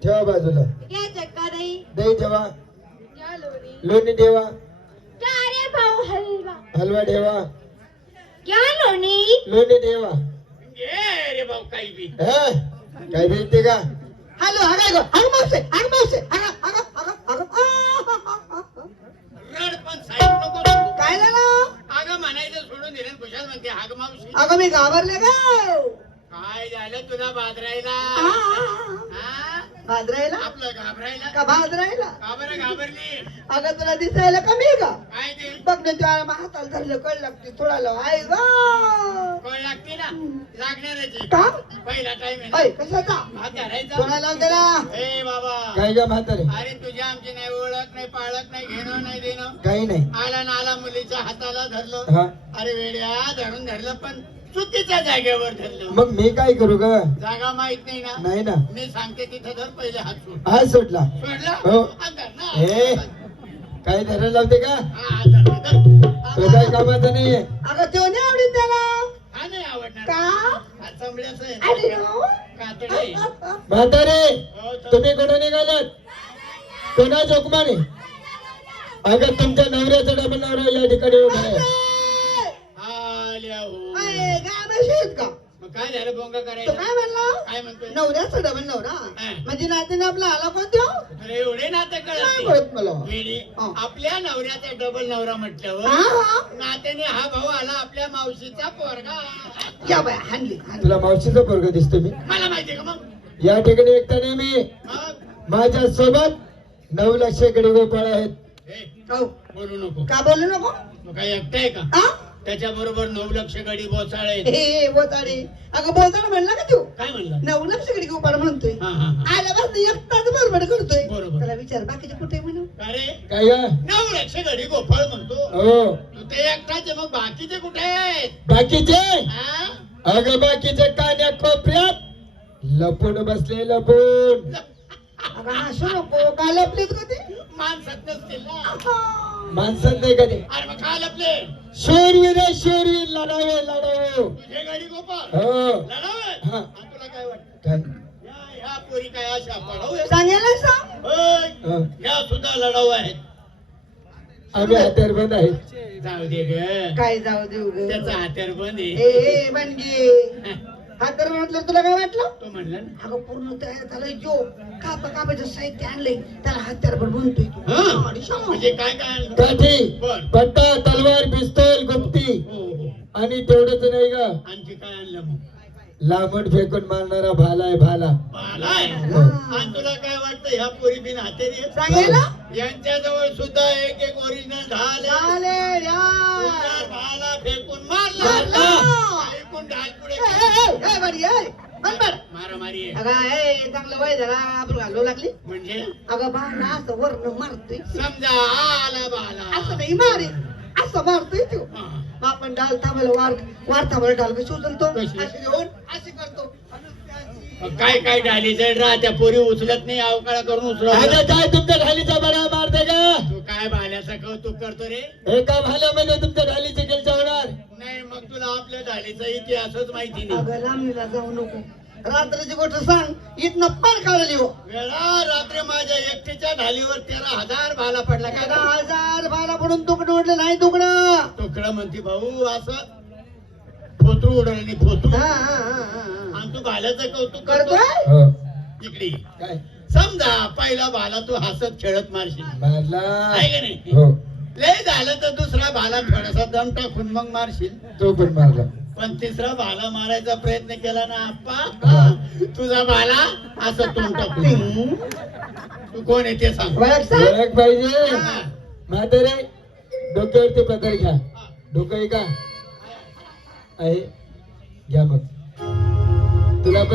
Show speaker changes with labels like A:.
A: ठेवा बाजूला.
B: घ्या चक्का दही.
A: दही ठेवा.
B: घ्या लोणी.
A: लोणी ठेवा.
B: घ्या रे भाऊ हलवा.
A: हलवा ठेवा.
B: घ्या लोणी.
A: लोणी ठेवा.
C: घे रे भाऊ काही बी.
A: हा काय भेटते का?
D: हॅलो हॅलो मावशे मावशे
C: रड पण साईड नको करू.
D: काय झालं?
C: अगं म्हणायचं सोडून दिलं खुशाल म्हणते हाग मावशी.
D: अगं मी घाबरले का?
C: काय झालं तुला बाजरायला? हा?
D: भाजरायला
C: आपलं घाबरायला
D: का भाजरायला?
C: का बरं घाबरली?
D: अगं तुला दिसायला कमी आहे का?
C: काय ते
D: बघ ना तुला हाताला धरलं कळ लागते थोडा लाव आई ग
C: कळ लागते ना लागणारच
D: का?
C: पहिला टाइम आहे
D: ऐ
C: ना.
D: कशाचा?
C: हात धरायचा.
D: कोणा लाव त्याला?
C: ए बाबा
A: काय ग म्हातारे?
C: अरे तुझ्या आमची नाही ओळख नाही पाळत नाही घेणं नाही देणं.
A: काही नाही.
C: आला ना आला मुलीच्या हाताला धरलं.
A: हा
C: अरे वेड्या धरून धरलं पण चुकीच्या जागेवर धरलं.
A: मग मी काय करू ग?
C: जागा माहित नाही ना.
A: नाही ना.
C: मी सांगते तिथं धर पहिले हात सोड.
A: हात सुटला.
C: सोडला
A: हो.
C: हात धर ना.
A: ए काय धरायला लावते का?
C: हा, हात धर, धर.
A: तो काय कामाचा नाहीये.
D: अगं तो नाही आवडीत त्याला
C: हा नाही आवडणार.
D: का?
C: हा चमड्याचं आहे
D: अरे
C: ना.
D: नो.
C: कातडी.
A: म्हातारे
C: हो, चल.
A: तुम्ही कुठे निघालात? कोणा जोकमाने? अगं तुमच्या नवऱ्याचा डबल नवरा या ठिकाणी उभा आहे.
C: आल्या हो.
D: ऐ, काय म्हशीत का?
C: मग काय झालं बोंगा
D: तो
C: करायला?
D: काय म्हणला?
C: काय म्हणतोय?
D: नवऱ्याचा डबल नवरा
C: हा.
D: म्हणजे नातीने आपला आला पण देऊ
C: अरे एवढे नाते
D: काय
C: कळत
D: कळत मला
C: वेडी.
D: हा.
C: आपल्या नवऱ्याचा डबल नवरा म्हटल्यावर
D: हा.
C: नात्याने हा भाऊ आला आपल्या मावशीचा पोरगा.
D: या बाय हाणली
A: तुला मावशीचा पोरगा दिसतो मी.
C: मला माहितीये का मग?
A: या ठिकाणी एकटा नाही मी.
C: मग
A: माझ्या सोबत 9 लाख शेकडे गोपाळ आहेत.
C: हे,
D: हो.
C: बोलू नको.
D: का बोलू नको?
C: मग काय एकटाय का?
D: हा?
C: त्याच्या बरोबर 9 लक्ष गडी बोचाळ आहेत.
D: हे बोताडे अगं बोताड म्हणला का तू?
C: काय म्हणला?
D: 9 लक्ष कडे गोपाळ म्हणतोय
C: हा हा हा.
D: आल्यापासून एकटाच बडबड करतोय
C: बरोबर.
D: त्याला विचार बाकीचे कुठे म्हणू
C: का रे?
A: काय ग?
C: 9 लक्ष गडी गोपाळ म्हणतो.
A: हो
C: तू ते एकटाच आहे, मग बाकीचे कुठे आहेत?
A: बाकीचे
C: हा?
A: अगं बाकीचे कान्या कोपऱ्यात लपून बसले लपून.
D: अगं हसू नको का लपलेत का ते?
C: माणसात नसतील ना.
D: आहा.
A: माणसात नाही कधी.
C: अरे मग काय लपले?
A: शूरवीर आहे, शूरवीर लढावे लढावे.
C: तुझे गाडी गोपाळ
A: हो
C: लढावे.
A: हा.
C: आणि तुला काय वाटतं?
A: काय?
C: ह्या पोरी काय अशा पडाऊ आहेत?
D: सांगायला सांग
C: होय.
A: हा.
C: ह्या सुद्धा लढाऊ आहेत.
A: आम्ही हत्यारबंद आहेत.
C: जाऊ दे ग.
D: काय जाऊ देऊ ग
C: त्याचा हात्यार बंद
D: ए
C: आहे.
D: ए, बनगी हा तर म्हटलं तुला काय वाटलं?
C: तो म्हणला ना.
D: अगं पूर्ण तयार झालंय जो कापायचं साहित्य आणलंय त्याला हत्यार पण बनतोय तू
C: हं?
D: आणि शाम.
C: म्हणजे काय काय आणलं?
A: काठी
C: बर.
A: पट्टा तलवार पिस्तूल गुप्ती
C: हो हो.
A: आणि तेवढंच नाही ग,
C: आणखी काय आणलं मग?
A: लांबट फेकून मारणारा भाला आहे भाला.
C: बालाय.
A: हो.
C: आणि तुला काय वाटतं ह्या पोरी बिन हातेरी आहेत?
D: सांगायला
C: यांच्या जवळ सुद्धा एक एक ओरिजिनल ढाल आहे.
D: चालेल या.
C: तुझा भाला फेकून मारला.
D: मारला.
C: फेकून ढाल पुढे
D: ए, बरी, ए, बंद.
C: मारामारी आहे.
D: अगं ए चांगलं वय झाला आपण घालू लागली
C: म्हणजे
D: अगं बाळा असं वर्ण मारतोय
C: समजा आला बाला.
D: असं नाही मारे असं मारतोय तू
C: हा.
D: मग आपण डाल थांबायला वार थांबायला डाल कशी उचलतो
C: कशी?
D: अशी घेऊन अशी करतो
C: मग काय काय ढाली जड राहा त्या पोरी उचलत नाही अवकाळा करून उचलत.
A: अगं काय तुमच्या ढालीचा बडा मारते का?
C: तू काय भाल्याचं कौतुक करतो रे?
A: एका भाल्यामध्ये तुमच्या ढालीची गेलच्या होणार.
C: नाही मग तुला आपल्या ढालीचा इतिहासच माहिती नाही.
D: अगं लांबणीला जाऊ नको रात्रीची गोष्ट सांग इथनं पार काढली हो
C: वेळा रात्री माझ्या एकटीच्या ढालीवर 13,000 भाला पडला. काय
D: 10,000 भाला पडून तुकडं उडलं नाही तुकडं
C: तुकडं म्हणते भाऊ असं फोतरू उडलं नाही फोतरू.
D: हा, हा, हा, हा.
C: आणि तू भाल्याचं कौतुक करतो.
D: करतोय
A: हो
C: इकडे ये.
A: काय
C: समजा पहिला भाला तू हसत खेळत मारशील
A: मारला.
C: आहे का नाही?
A: हो
C: लय झालं तर दुसरा भाला थोडासा दम टाकून मग मारशील.
A: तो पण मारला.
C: पण तिसरा भाला मारायचा प्रयत्न केला ना आप्पा,
A: हा.
C: तुझा भाला असं तोंड टाकून. तू कोण आहे ते सांग.
D: ओळख सांग.
A: ओळख पाहिजे.
C: हा.
A: म्हातारे डोक्यावरती पदर घ्या. डोकं आहे का? आहे घ्या मग तुला पण